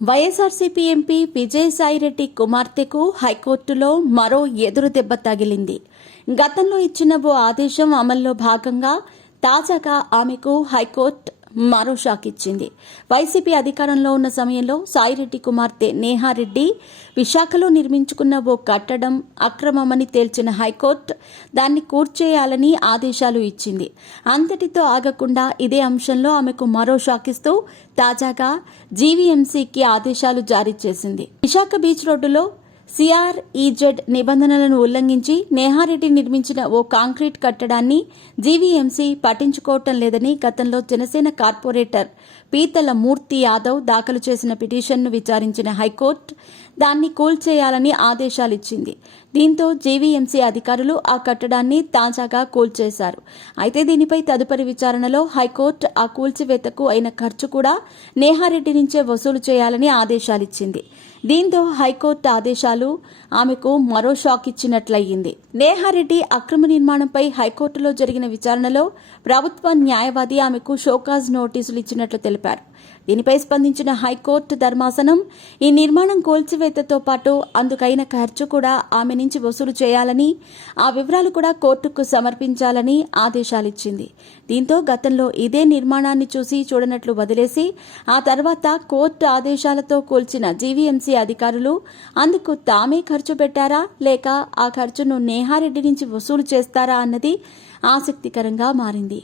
YSRCP MP Vijayasai Reddy కుమార్తెకు హైకోర్టులో మరో ఎదురు దెబ్బ తగిలింది. గతంలో ఇచ్చిన ఓ ఆదేశం అమల్లో భాగంగా తాజాగా ఆమెకు హైకోర్టు మరో షాక్ ఇచ్చింది. వైసీపీ అధికారంలో ఉన్న సమయంలో సాయిరెడ్డి కుమార్తె నేహారెడ్డి విశాఖలో నిర్మించుకున్న ఓ కట్టడం అక్రమమని తేల్చిన హైకోర్టు దాన్ని కూర్చేయాలని ఆదేశాలు ఇచ్చింది. అంతటితో ఆగకుండా ఇదే అంశంలో ఆమెకు మరో షాక్ ఇస్తూ తాజాగా జీవీఎంసీకి ఆదేశాలు జారీ చేసింది. విశాఖ బీచ్ రోడ్డులో సిఆర్ఈజెడ్ నిబంధనలను ఉల్లంఘించి నేహారెడ్డి నిర్మించిన ఓ కాంక్రీట్ కట్టడాన్ని జీవీఎంసీ పట్టించుకోవటం లేదని గతంలో జనసేన కార్పొరేటర్ పీతల మూర్తి యాదవ్ దాఖలు చేసిన పిటిషన్ను విచారించిన హైకోర్టు దాన్ని కూల్చేయాలని ఆదేశాలిచ్చింది. దీంతో జీవీఎంసీ అధికారులు ఆ కట్టడాన్ని తాజాగా కూల్చేశారు. అయితే దీనిపై తదుపరి విచారణలో హైకోర్టు ఆ కూల్చివేతకు అయిన ఖర్చు కూడా నేహారెడ్డి నుంచే వసూలు చేయాలని ఆదేశాలిచ్చింది. దీంతో హైకోర్టు ఆదేశాలు ఆమెకు మరో షాక్ ఇచ్చినట్లయింది. నేహారెడ్డి అక్రమ నిర్మాణంపై హైకోర్టులో జరిగిన విచారణలో ప్రభుత్వ న్యాయవాది ఆమెకు షోకాజ్ నోటీసులు ఇచ్చినట్లు తెలిపారు. దీనిపై స్పందించిన హైకోర్టు ధర్మాసనం ఈ నిర్మాణం కూల్చివేతతో పాటు అందుకైన ఖర్చు కూడా ఆమె నుంచి వసూలు చేయాలని, ఆ వివరాలు కూడా కోర్టుకు సమర్పించాలని ఆదేశాలిచ్చింది. దీంతో గతంలో ఇదే నిర్మాణాన్ని చూసి చూడనట్లు వదిలేసి ఆ తర్వాత కోర్టు ఆదేశాలతో కూల్చిన జీవీఎంసీ అధికారులు అందుకు తామే ఖర్చు పెట్టారా లేక ఆ ఖర్చును నేహారెడ్డి నుంచి వసూలు చేస్తారా అన్నది ఆసక్తికరంగా మారింది.